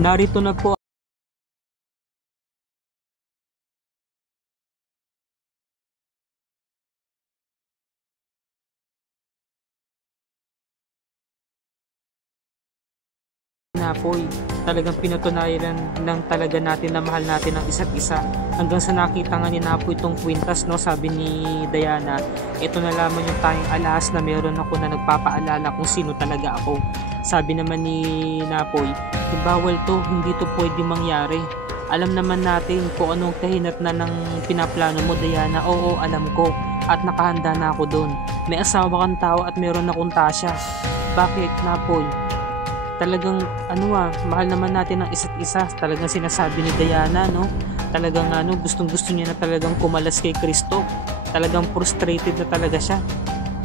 Narito na po Napoy. Talagang pinatunayan lang talaga natin na mahal natin ang isa't isa. Hanggang sa nakita nga ni Napoy itong kwintas, no, sabi ni Diana, ito na lamang yung tayong alas na meron ako na nagpapaalala kung sino talaga ako. Sabi naman ni Napoy, bawal to, hindi to pwede mangyari. Alam naman natin kung anong kahinatnan ng pinaplano mo, Diana. Oo, alam ko at nakahanda na ako doon. May asawa kang tao at meron akong Tasha. Bakit, Napoy? Talagang mahal naman natin ang isa't isa. Talagang sinasabi ni Diana, no? Talagang gustong-gusto niya na talagang kumalas kay Kristo. Talagang frustrated na talaga siya.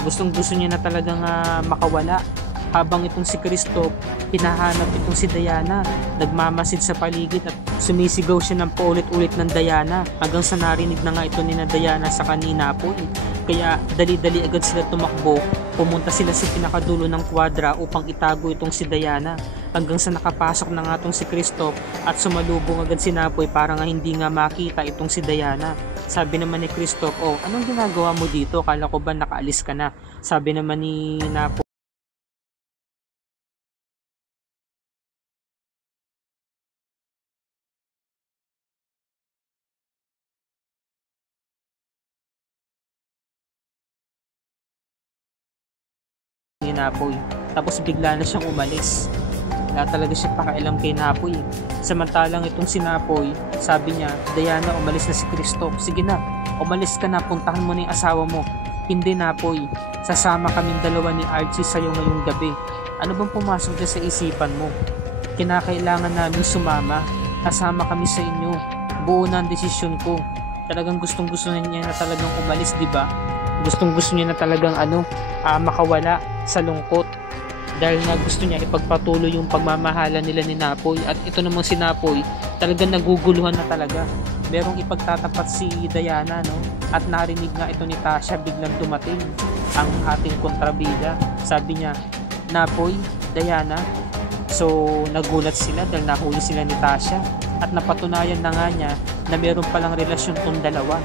Gustong-gusto niya na talagang makawala. Habang itong si Kristo, hinahanap itong si Diana. Nagmamasid sa paligid at sumisigaw siya ng paulit-ulit ng Diana. Hanggang sa narinig na nga ito ni na Diana sa kanina po. Kaya dali-dali agad sila tumakbo. Pumunta sila sa pinakadulo ng kwadra upang itago itong si Diana. Hanggang sa nakapasok na nga itong si Kristo at sumalubong agad si Napoy para nga hindi nga makita itong si Diana. Sabi naman ni Kristo, oh, anong ginagawa mo dito? Kala ko ba nakaalis ka na? Sabi naman ni Napoy, Napoy. Tapos bigla na siyang umalis. Wala talaga siya pakialam kay Napoy. Samantalang itong si Napoy, sabi niya, Diana, umalis na si Kristo. Sige na, umalis ka na, puntahan mo na yung asawa mo. Hindi, Napoy, sasama kaming dalawa ni Archie sa'yo ngayong gabi. Ano bang pumasok dyan sa isipan mo? Kinakailangan namin sumama. Kasama kami sa inyo. Buo na ang desisyon ko. Talagang gustong-gusto niya na talagang umalis, di ba? Gustong-gusto niya na talagang makawala sa lungkot dahil nga gusto niya ipagpatuloy yung pagmamahalan nila ni Napoy. At ito namang si Napoy, talagang naguguluhan na talaga. Merong ipagtatapat si Diana, no? At narinig nga ito ni Tasha, biglang dumating ang ating kontrabida. Sabi niya, Napoy, Diana. So nagulat sila dahil nahuli sila ni Tasha at napatunayan na nga niya na meron palang relasyon tong dalawa.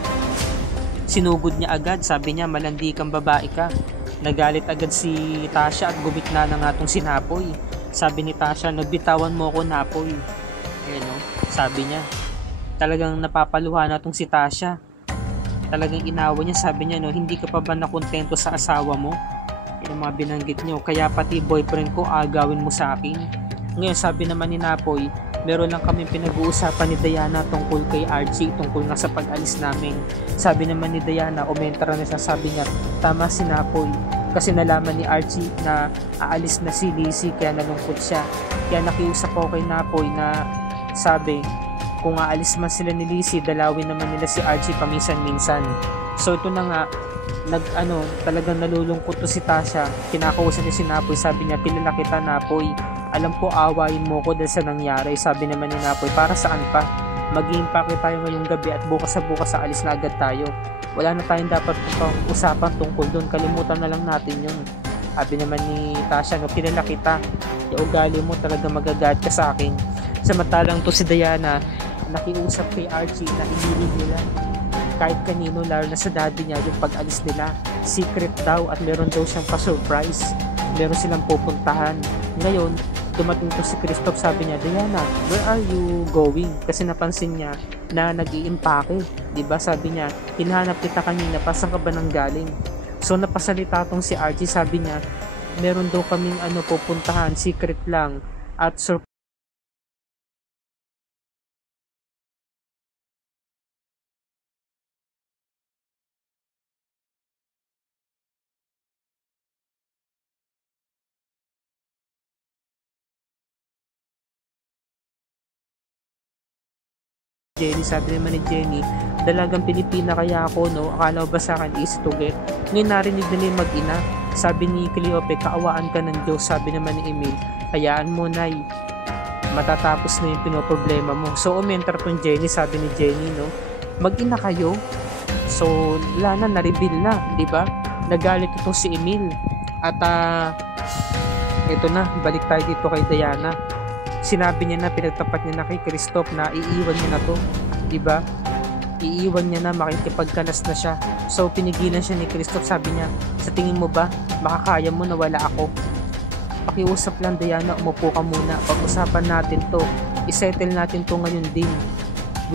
Sinugod niya agad, sabi niya, malandi kang babae ka. Nagalit agad si Tasha at gumikna na nga tong si Napoy. Sabi ni Tasha, nagbitawan mo ako, Napoy. Sabi niya. Talagang napapaluha na tong si Tasha. Talagang inawa niya, sabi niya, hindi ka pa ba nakontento sa asawa mo? Yung mga binanggit niyo, kaya pati boyfriend ko agawin mo sa akin. Ngayon sabi naman ni Napoy, meron lang kami pinag-uusapan ni Diana tungkol kay Archie, tungkol nga sa pag-alis namin. Sabi naman ni Diana, umentara na siya, sabi niya, tama si Napoy. Kasi nalaman ni Archie na aalis na si Lizzie, kaya nalungkot siya. Kaya nakiusap ako kay Napoy na sabi, kung aalis man sila ni Lizzie, dalawin naman nila si Archie paminsan-minsan. So ito na nga, talagang nalulungkot to si Tasha. Kinakausap niya si Napoy, sabi niya, kilala kita, Napoy. Alam ko awayin mo ko dahil sa nangyari. Sabi naman ni Napoy, para saan pa? Mag-iimpake tayo ngayong gabi at bukas sa alis na agad tayo. Wala na tayong dapat usapan tungkol doon. Kalimutan na lang natin yun. Sabi naman ni Tasha, kilala kita. Yung ugali mo talaga magagat ka sa akin. Samantalang to si Diana, nakiusap kay Archie na inilig nila kahit kanino, lalo na sa daddy niya, yung pag-alis nila. Secret daw at meron daw siyang pa-surprise. Meron silang pupuntahan. Ngayon, dumating to si Christoph, sabi niya, Diana, where are you going? Kasi napansin niya na nag-iimpake. Diba? Sabi niya, hinahanap kita kanina, pa saan ka ba nang galing? So napasalita tong si Archie, sabi niya, meron daw kaming pupuntahan, secret lang, at surprise. Jenny, sabi naman ni Jenny, dalagang Pilipina kaya ako, no? Akala ba sa akin is to get? Ngayon narinig na yung mag-ina. Sabi ni Cleope, kaawaan ka ng Diyos. Sabi naman ni Emil, hayaan mo, Nay. Matatapos na yung pinoproblema mo. So umentar tong Jenny, sabi ni Jenny, no? Mag-ina kayo? So wala na, na-reveal na, di ba? Nagalit itong si Emil. At ito na, balik tayo dito kay Diana. Sinabi niya na, pinagtapat niya na kay Christoph na iiwan niya na to, di ba? Iiwan niya na, makikipagkalas na siya. So pinigilan siya ni Christoph, sabi niya, sa tingin mo ba makakaya mo na wala ako? Pakiusap lang Diana, umupo ka muna, pag-usapan natin to, isettle natin to ngayon din.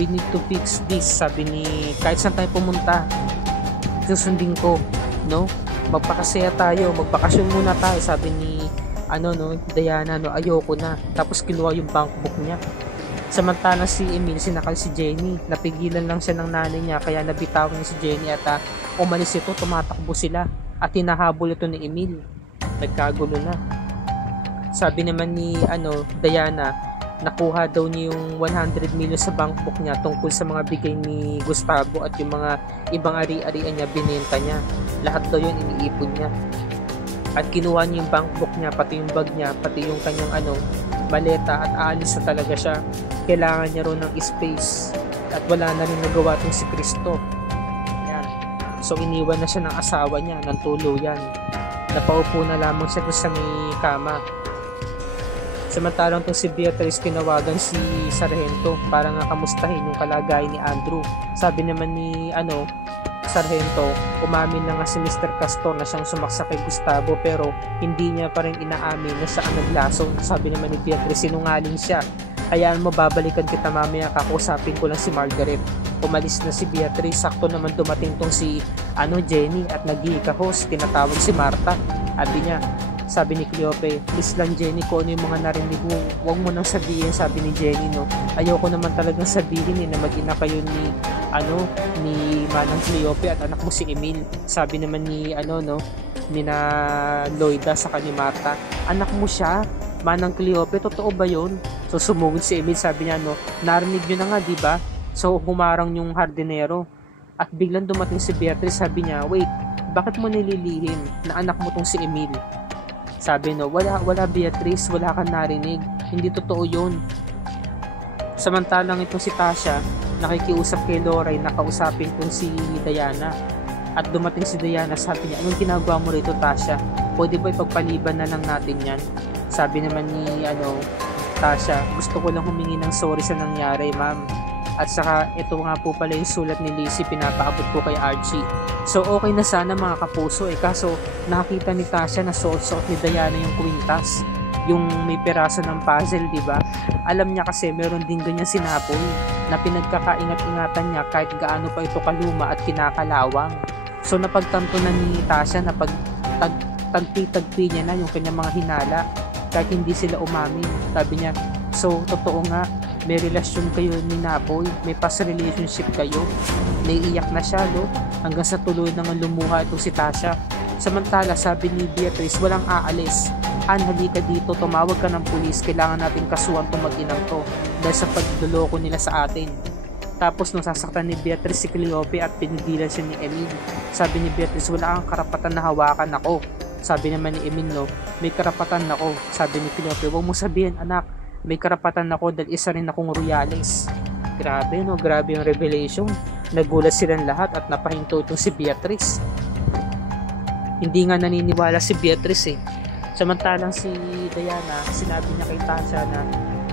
We need to fix this, sabi ni, kahit saan tayo pumunta susundin ko, no? Magpakasaya tayo, magbakasyon muna tayo, sabi ni Diana, no, ayoko na. Tapos kinuha yung bankbook niya. Samantalang si Emil, sinakal si Jenny. Napigilan lang siya ng nanay niya, kaya nabitawan niya si Jenny at umalis ito, tumatakbo sila. At hinahabol ito ni Emil. Nagkagulo na. Sabi naman ni Diana, nakuha daw niya yung 100 million sa bankbook niya tungkol sa mga bigay ni Gustavo at yung mga ibang ari-arian niya, binenta niya. Lahat daw yun iniipon niya. At kinuha niya yung bankbook niya, pati yung bag niya, pati yung kanyang maleta, at aalis na talaga siya. Kailangan niya ron ng space at wala na rin nagawa tong si Christoph. Yan. So iniwan na siya ng asawa niya ng tuluyan. Napaupo na lamang siya sa may kama. Samantalang tong si Beatrice, tinawagan si Sargento para nga kamustahin yung kalagayan ni Andrew. Sabi naman ni Sargento, umamin na nga si Mr. Castor na siyang sumaksak kay Gustavo, pero hindi niya pa rin inaamin na siya ang naglason. Sabi naman ni Beatrice, sinungaling siya. Hayaan mo, babalikan kita mamaya, kakausapin ko lang si Margaret. Umalis na si Beatrice, sakto naman dumating tong si Jenny at nagkikahos, tinatawag si Martha. Sabi ni Cleope, please lang Jenny, kung ano yung mga narinig mo, huwag mo nang sabihin, sabi ni Jenny, no. Ayoko naman talagang sabihin na mag-ina kayo ni Manang Cleope at anak mo si Emil. Sabi naman ni na Loida sa kani Martha, anak mo siya, Manang Cleope, totoo ba yun? So sumugod si Emil, sabi niya, narinig nyo na nga, diba? So humarang yung hardinero at biglang dumating si Beatrice, sabi niya, wait, bakit mo nililihim na anak mo tong si Emil? Sabi wala Beatrice, wala kang narinig, hindi totoo yun. Samantalang itong si Tasha, nakikiusap kay Loray na kausapin kung si Diana. At dumating si Diana, sabi niya, anong ginagawa mo rito Tasha? Pwede ba ipagpaliban na lang natin yan? Sabi naman ni Tasha, gusto ko lang humingi ng sorry sa nangyari, ma'am. At saka ito nga po pala yung sulat ni Lizzie, pinapaabot ko kay Archie. So okay na sana mga kapuso, kaso nakita ni Tasha na suot ni Diana yung kwintas, yung may peraso ng puzzle, di ba? Alam niya kasi meron din ganyan si Napoy na pinagkakaingat-ingatan niya kahit gaano pa ito kaluma at kinakalawang. So napagtanto na ni Tasha na tagpi niya na yung kanyang mga hinala kahit hindi sila umamin. Sabi niya, so totoo nga, may relasyon kayo ni Napoy, may past relationship kayo. Naiiyak na siya, hanggang sa tuloy nang lumuha itong si Tasha. Samantala, sabi ni Beatrice, walang aalis. Halika dito, tumawag ka ng pulis, kailangan natin kasuhan itong mag-inang to dahil sa pagluloko nila sa atin. Tapos nung sasaktan ni Beatrice si Cleope at pinigilan siya ni Emil, sabi ni Beatrice, wala kang karapatan na hawakan ako. Sabi naman ni Emil, may karapatan ako. Sabi ni Cleope, huwag mo sabihin anak, may karapatan ako dahil isa rin akong Royales. Grabe grabe yung revelation. Nagulat silang lahat at napahinto itong si Beatrice. Hindi nga naniniwala si Beatrice Samantalang si Diana, sinabi niya kay Tasha na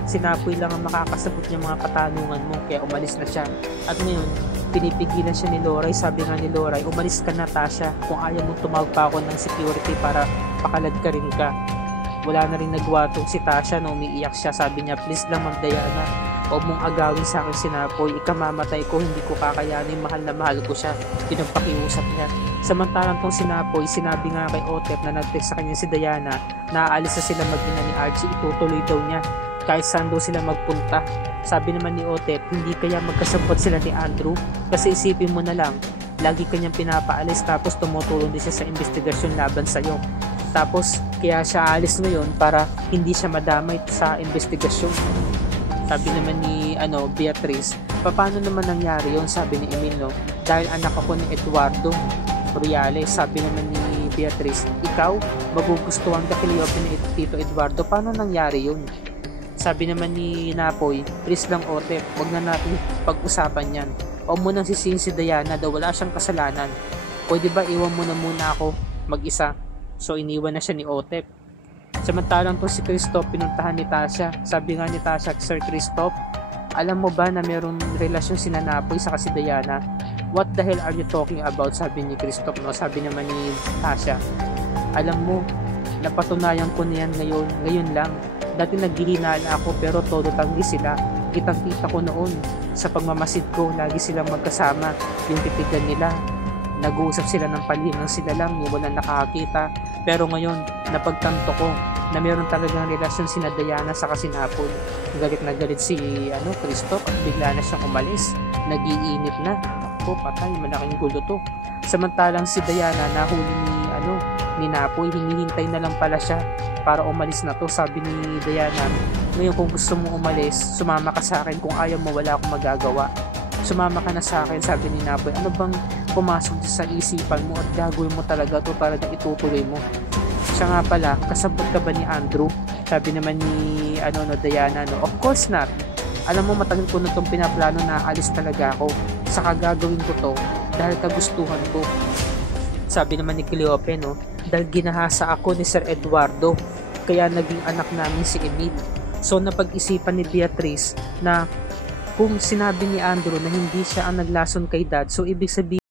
si Napoy lang ang makakasagot niya mga katanungan mo, kaya umalis na siya. At ngayon, pinipigilan siya ni Loray. Sabi nga ni Loray, umalis ka na Tasha, kung ayaw mong tumawag pa ako ng security para pakalad ka rin ka. Wala na rin nagawa tong si Tasha na umiiyak siya. Sabi niya, please lang Ma'am Diana, huwag mong agawin sa akin si Napoy, ikamamatay ko, hindi ko kakayanin, mahal na mahal ko siya. Pinagpakiusap niya. Samantalang tong si Napoy, sinabi nga kay Otep na nag-text sa kanya si Diana na aalis na sila mag-ina ni Archie, itutuloy daw niya kahit saan daw sila magpunta. Sabi naman ni Otep, hindi kaya magkasabot sila ni Andrew, kasi isipin mo na lang, lagi kanyang pinapaalis tapos tumutulong din siya sa investigasyon laban sa'yo. Tapos kaya siya aalis ngayon para hindi siya madamay sa investigasyon. Sabi naman ni Beatrice, paano naman nangyari yon? Sabi ni Emil, dahil anak ako ni Eduardo Royales. Sabi naman ni Beatrice, ikaw, magugustuhan ka Cleope ni Tito Eduardo, paano nangyari yun? Sabi naman ni Napoy, please lang Otep, wag na natin pag-usapan yan. Huwag mo nang sisihin si Diana, daw wala siyang kasalanan. Pwede ba iwan mo na muna ako mag-isa? So iniwan na siya ni Otep. Samantalang to si Christoph, pinuntahan ni Tasha. Sabi nga ni Tasha, Sir Christoph, alam mo ba na mayroong relasyon si Napoy sa si Diana? What the hell are you talking about? Sabi ni Christoph, no? Sabi naman ni Tasha, alam mo, napatunayan ko na yan ngayon lang. Dati naghihinala ako pero todo tanggi sila. Kitang-kita ko noon sa pagmamasid ko, lagi silang magkasama. Yung titigan nila, nag-uusap sila ng palihim sila lang, yung walang nakakakita. Pero ngayon, napagtanto ko na meron talagang relasyon si Diana sa si Napoy. Galit na galit si Christoph at bigla na siyang umalis. Nag-iinit na. Ako, patay, malaking gulo to. Samantalang si Diana nahuli ni Napoy, hinihintay na lang pala siya para umalis na to. Sabi ni Diana, ngayon kung gusto mo umalis, sumama ka sa akin. Kung ayaw mo, wala akong magagawa. Sumama ka na sa akin, sabi ni Napoy. Ano bang pumasok sa isipan mo at gagawin mo talaga to, talagang itutuloy mo? Siya nga pala, kasabot ka ba ni Andrew? Sabi naman ni Diana, of course not. Alam mo, matagal ko na itong pinaplano na alis talaga ako. Saka gagawin ko to dahil kagustuhan ko. Sabi naman ni Cleope, dahil ginahasa ako ni Sir Eduardo, kaya naging anak namin si Emil. So napag-isipan ni Beatrice na kung sinabi ni Andrew na hindi siya ang naglason kay Dad, so ibig sabihin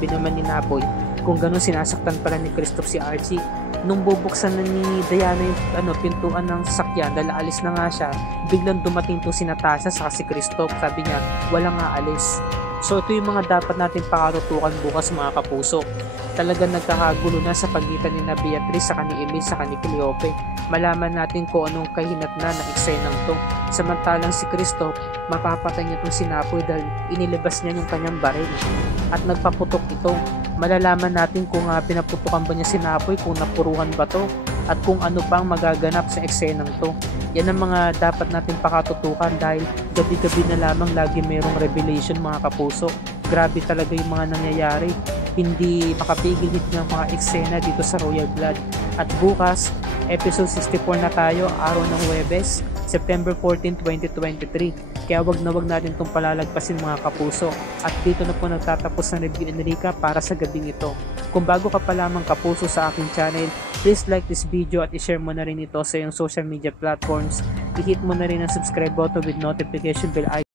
naman ni Napoy, kung gano'n sinasaktan pala ni Christoph si Archie. Nung bubuksan na ni Diana yung pintuan ng sasakyan dahil alis na nga siya, biglang dumating to si Natasha sa si Christoph. Sabi niya, wala nga alis. So ito yung mga dapat natin pakatutukan bukas mga kapuso. Talagang nagkakagulo na sa pagitan ni Beatrice sa ni Emil sa ni Cleope. Malaman natin kung anong kahinatnan ng eksenang to. Samantalang si Christoph, mapapatay niya itong si Napoy dahil inilabas niya yung kanyang baril at nagpaputok ito. Malalaman natin kung pinaputukan ba niya si Napoy, kung napuruhan ba to, at kung ano pang magaganap sa eksenang to. Yan ang mga dapat natin pakatutukan dahil gabi-gabi na lamang lagi mayroong revelation mga kapuso. Grabe talaga yung mga nangyayari. Hindi makapigil ng mga eksena dito sa Royal Blood. At bukas, episode 64 na tayo, araw ng Huwebes, September 14, 2023. Kaya wag na wag natin itong palalagpasin mga kapuso. At dito na po nagtatapos ng review Enrica para sa gabing ito. Kung bago ka pa lamang kapuso sa aking channel, please like this video at i-share mo na rin ito sa iyong social media platforms. I-hit mo na rin ang subscribe button with notification bell icon